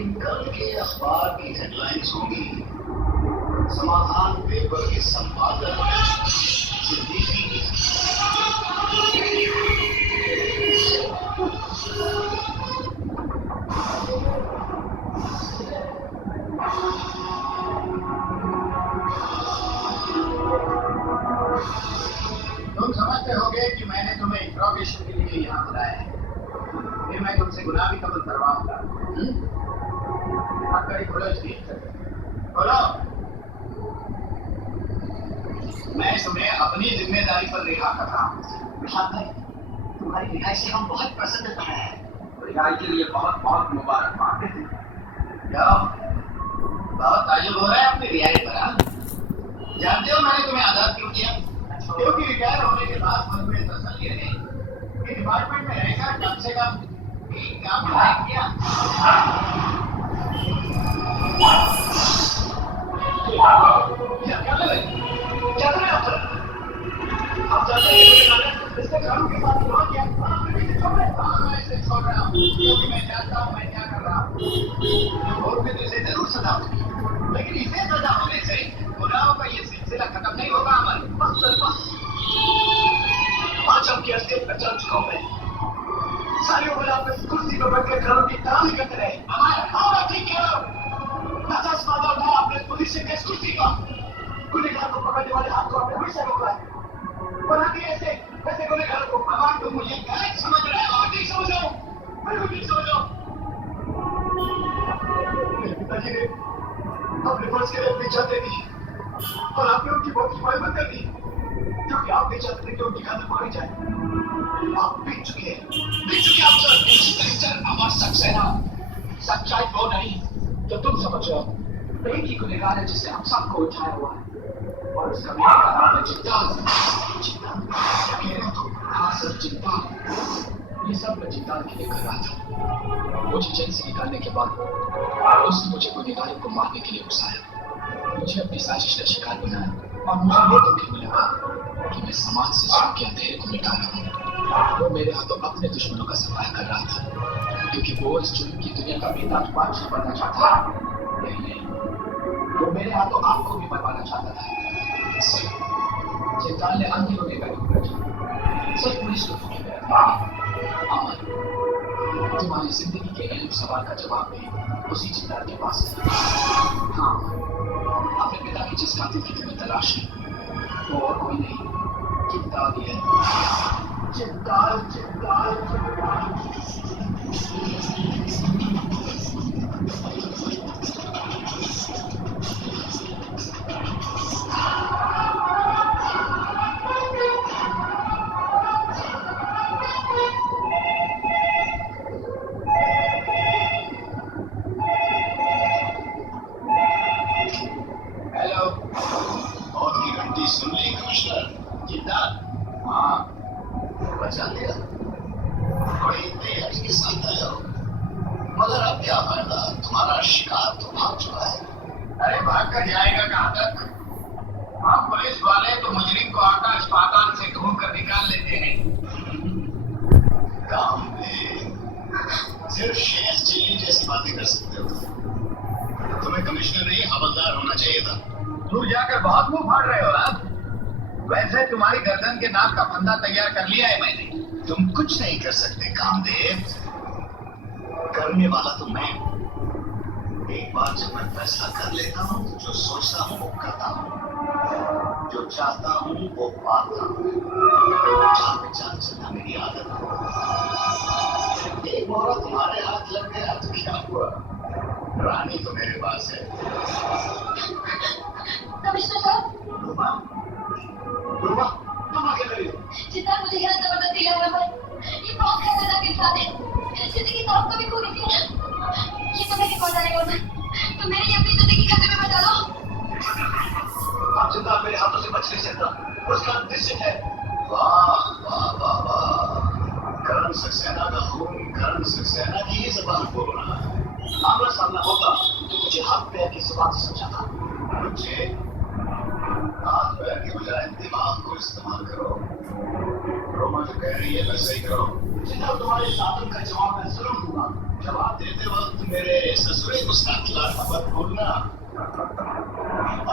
लेकिन कल के अखबार की हेडलाइंस होगी समाधान पेपर के संपादक सिद्दीकी। तुम समझते होगे कि मैंने तुम्हें इंट्रोगेशन के लिए यहाँ बुलाया है, फिर मैं तुमसे गुनाह भी कबूल करवाऊंगा। कड़ी खोलो इसकी, खोलो। मैं तुम्हें अपनी जिम्मेदारी पर रिहा कर रहा हूँ। विशाल भाई, तुम्हारी रिहाई से हम बहुत प्रसन्न हैं। रिहाई के लिए बहुत बहुत मुबारकबाद। जाओ, बहुत ताजुब हो रहा है अपनी रिहाई पर। जानते हो मैंने तुम्हें आजाद क्यों किया? क्योंकि रिटायर होने के बाद मन में तसल्ली रहे कि डिपार्टमेंट में रहकर कम से कम एक काम किया। क्या कर रहे अफसर? आप जानते हैं इसके कानून के साथ विरोध किया, मैं इसे छोड़ रहा हूँ क्योंकि मैं जानता हूँ मैं क्या कर रहा हूँ। कोर्ट में तो इसे जरूर सजा होगी, लेकिन इसे सजा होने से गुनाहों का ये सिलसिला खत्म नहीं होगा। हमारे बस आज हम की अस्तित्व में चल चुका हूँ मैं। सारी उम्र आप इस कुर्सी पर बैठकर घरों की ताली करते रहे। हमारा ठीक करो। 50 मादा उठाया आपने पुलिस से केस कुर्सी का। गुनहगार को पकड़ने वाले हाथ को आपने हमेशा रोका है। बना दिए ऐसे गुनहगार को। भगवान को मुझे गलत समझ रहे हो और ठीक समझो, बिल्कुल ठीक समझो। मेरे पिताजी ने अपने फर्ज के लिए अपनी जान दे दी और आपने उनकी बहुत हिफाजत बंद कर दी क्योंकि आप नहीं चाहते थे कि उनकी खाना पकड़ी जाए। आप बीत चुके अफसर। अमर सक्सेना सच्चाई वो नहीं तो तुम समझो। एक ही गुनहगार है जिससे हम सबको उठाया हुआ है और उसका नाम है जिद्दाल। हाँ सर, जिद्दाल। ये सब मैं जिद्दाल के लिए कर रहा था। मुझे जेल से निकालने के बाद उसने मुझे गुनहगारों को मारने के लिए उकसाया, मुझे अपनी साजिश का शिकार बनाया और मुझे ये धोखे मिला कि मैं समाज से सुन के अंधेरे को मिटा रहा हूँ। वो मेरे हाथों अपने दुश्मनों का सफाया कर रहा था क्योंकि वो इस जुल्म की दुनिया का बेताज बादशाह बनना चाहता है। नहीं, वो मेरे हाथों आपको भी मरवाना चाहता था। जिद्दाल ने अन्य होने का ढूंढ रखा। सिर्फ पुलिस को धोखे में रखा। अमन, तुम्हारी जिंदगी के अहम सवाल का जवाब भी उसी जिद्दाल के पास है। हाँ, अपने पिता की जिस कातिल की तुम्हें तलाश है वो और कोई नहीं, जिद्दाल ही है। जिद्दाल। हेलो, और की घंटी सुन ली कमिश्नर? जिद्दाल? हाँ, बचा लिया। बड़ी तैयारी के साथ आया हो, मगर अब क्या फायदा, तुम्हारा शिकार तो भाग चुका है। अरे भाग कर जाएगा कहाँ तक? आप पुलिस वाले तो मुजरिम को आकाश पाताल से ढूंढ कर निकाल लेते हैं। काम में सिर्फ शेष चिल्ली जैसी बातें कर सकते हो। तुम्हें कमिश्नर नहीं हवलदार होना चाहिए था। दूर जाकर बहुत मुंह फाड़ रहे हो ना? वैसे तुम्हारी गर्दन के नाक का फंदा तैयार कर लिया है मैंने। तुम कुछ नहीं कर सकते कामदेव, करने वाला तो मैं। एक बार जब मैं फैसला कर लेता हूँ तो जो सोचता हूँ वो करता हूँ, जो चाहता हूँ वो पाता हूँ। जान पे जान चलना मेरी आदत है। एक मोहरा तुम्हारे हाथ लग गया तो क्या हुआ? रानी तो मेरे पास है। कमिश्नर साहब। रूमा, तुम आगे लगी हो। जिद्दाल मुझे यहाँ जबरदस्ती ले आया है। ये बहुत खतरनाक इंसान है। जिंदगी तो आपको भी खो दी थी। ये तो मेरे कौन जानेगा उन्हें? तो मेरी अपनी जिंदगी खतरे में बचा लो। अब जिद्दाल मेरे हाथों से बच नहीं सकता, उसका निश्चित है। वाह वाह वाह वाह, करण सक्सेना का खून करण सक्सेना की ही जबान बोल रहा है। आमना सामना होगा तो मुझे हाथ पैर की जुबान से समझाता। मुझे हाथ पैर के बजाय दिमाग को इस्तेमाल करो। रोमा जो कह रही है वैसे ही करो। जितना तुम्हारे साधन का जवाब मैं जरूर दूंगा। जवाब देते वक्त मेरे ससुरे को साथ लाना मत भूलना।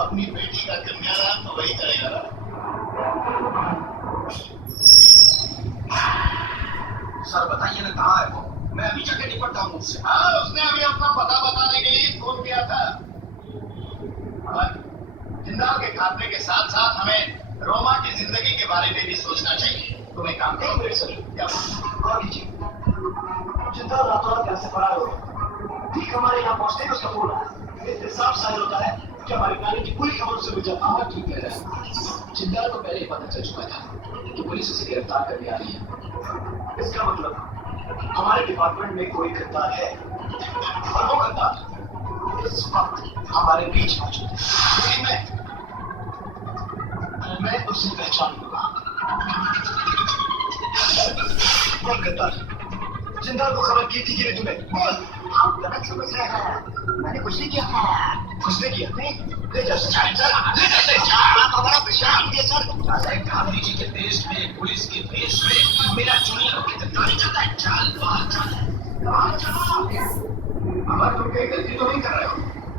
अपनी बेटी का कन्यादान तो वही करेगा ना। सर बताइए ना, कहाँ है वो? मैं अभी जाके निपटता हूँ उससे। हाँ, उसने अभी अपना पता बताने के लिए फोन किया था। जिंदाल के खात्मे के साथ साथ हमें रोमा की जिंदगी के बारे में भी सोचना चाहिए। तुम एक काम करो मेरे सर, क्या और लीजिए। जिंदाल रातों रात यहाँ से फरार हो गया। ठीक हमारे यहाँ पहुंचते ही उसका फोन आया। इससे साफ साबित होता है कि हमारी प्लानिंग की पूरी खबर उससे मिल जाती है। हाँ, ठीक कह रहे हैं। जिंदाल को पहले ही पता चल चुका था कि पुलिस उसे गिरफ्तार करने आ रही है। इसका मतलब हमारे डिपार्टमेंट में कोई गद्दार है और वो गद्दार इस वक्त हमारे बीच मौजूद है। लेकिन मैं उसे पहचान लूंगा। कौन गद्दार? जिंदाल को खबर की थी कि तुमने? आप गलत समझ रहे हैं। मैंने कुछ नहीं किया है। कुछ नहीं किया? ले जा हमारा विश्वास है सर। गांधी जी के देश में, पुलिस के देश में मेरा जूनियर गद्दारी चाहता है। चाल बाहर चाल। अगर तुम कहीं गलती तो नहीं कर रहे हो,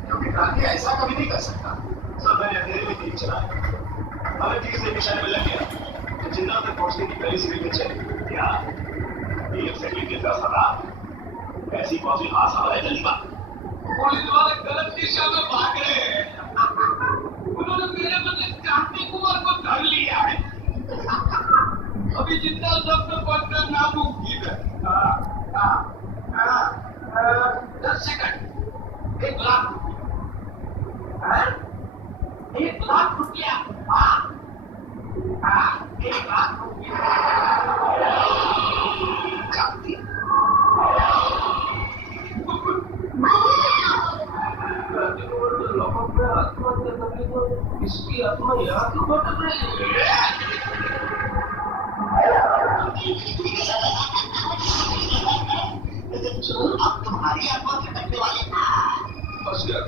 क्योंकि गांधी ऐसा कभी नहीं कर सकता। सब मैंने अंधेरे में तीर चलाया। अगर तीर से निशाने में लग गया तो जिंदाल तक पहुंचने की पहली सीढ़ी पे चले। क्या 1 सेकंड के 10 हजार ऐसी कौन सी आसान है? जल्दी बात। पुलिस वाले गलत दिशा में भाग रहे हैं। उन्होंने मेरे बदले क्रांति कुमार को धर लिया है। अभी जिंदाल सब में पहुंचना नामुमकिन है। 10 सेकंड, 1 लाख। 1 लाख रुपया। 1 लाख रुपया। क्रांति इसकी आत्मा यहाँ क्यों भटक रही है? अब तुम्हारी आत्मा भटकने वाली फंस गया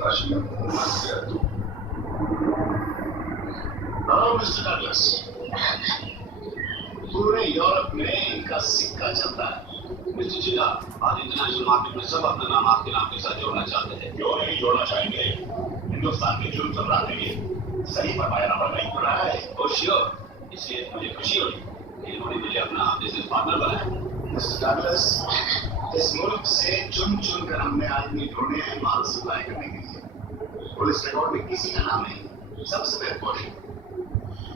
तू। मिस्टर डगलस, पूरे यूरोप में इनका सिक्का चलता है। मिस्टर जिला, आज इंटरनेशनल मार्केट में सब अपना नाम आपके नाम के साथ जोड़ना चाहते हैं। क्यों नहीं जोड़ना चाहेंगे? हिंदुस्तान के जुर्म चल रहा है, सही फरमाया नंबर नहीं हो रहा है। ओ श्योर, इससे मुझे खुशी हुई कि इन्होंने मुझे अपना बिजनेस पार्टनर बनाया। मिस्टर डगलस, इस मुल्क से चुन चुन कर हमने आदमी ढूंढे हैं माल सप्लाई करने के लिए। पुलिस रिकॉर्ड में किसी का नाम नहीं। सबसे बेहतरीन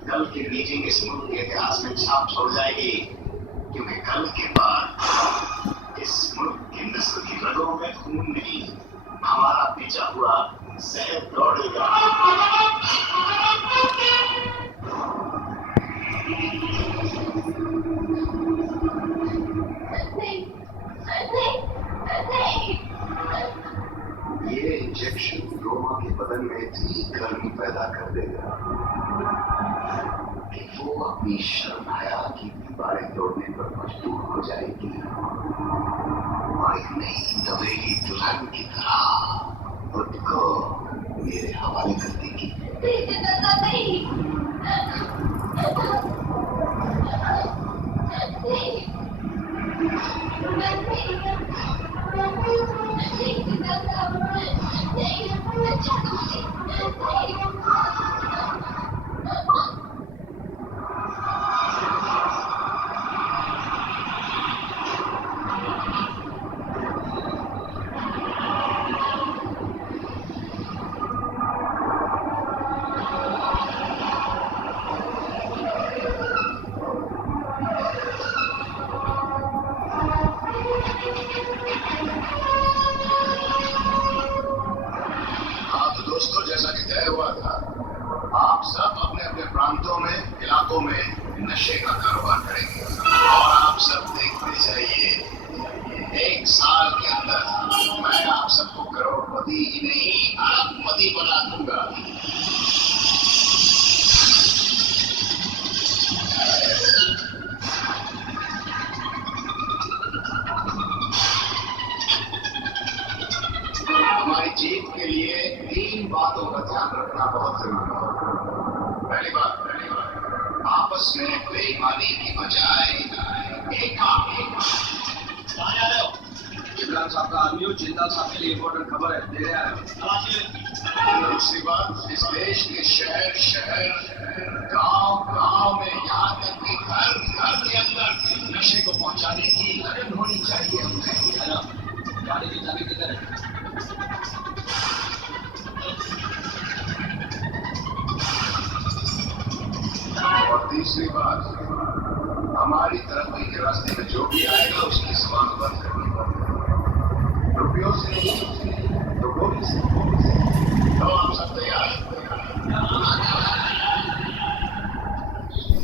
कल की रीडिंग इस मुल्क के इतिहास में छाप छोड़ जाएगी, क्योंकि कल के बाद इस मुल्क की नस्ल की रगों में खून नहीं, हमारा पीछा हुआ शहर दौड़ेगा। ये इंजेक्शन रोमा के बदन में इतनी गर्मी पैदा कर देगा कि वो अपनी शर्म हया की दीवारें तोड़ने पर मजबूर हो जाएगी और एक नई नवेली दुल्हन की तरह खुद को मेरे हवाले कर देगी। इलाकों में नशे का कारोबार करेंगे और आप सब देखते जाइए 1 साल के अंदर मैं आप सबको करोड़पति ही नहीं अरबपति बना दूंगा। हमारी जीत के लिए 3 बातों का ध्यान रखना बहुत जरूरी है। पहली बात आपस में बेईमानी की बजाय एक इमरान साहब आर्मियों जिंदा साहब के लिए इंपॉर्टेंट खबर है, दे रहा है। दूसरी बात, इस देश के शहर शहर गांव गांव में यहाँ तक कि घर घर के अंदर नशे को पहुंचाने की लगन होनी चाहिए हमें, है ना? गाड़ी की चाबी किधर है? और तीसरी बात, हमारी तरक्की के रास्ते में जो भी आएगा उसकी जुबान बंद करनी पड़ेगी, रुपयों से नहीं तो गोली से। तो आप सब तैयार?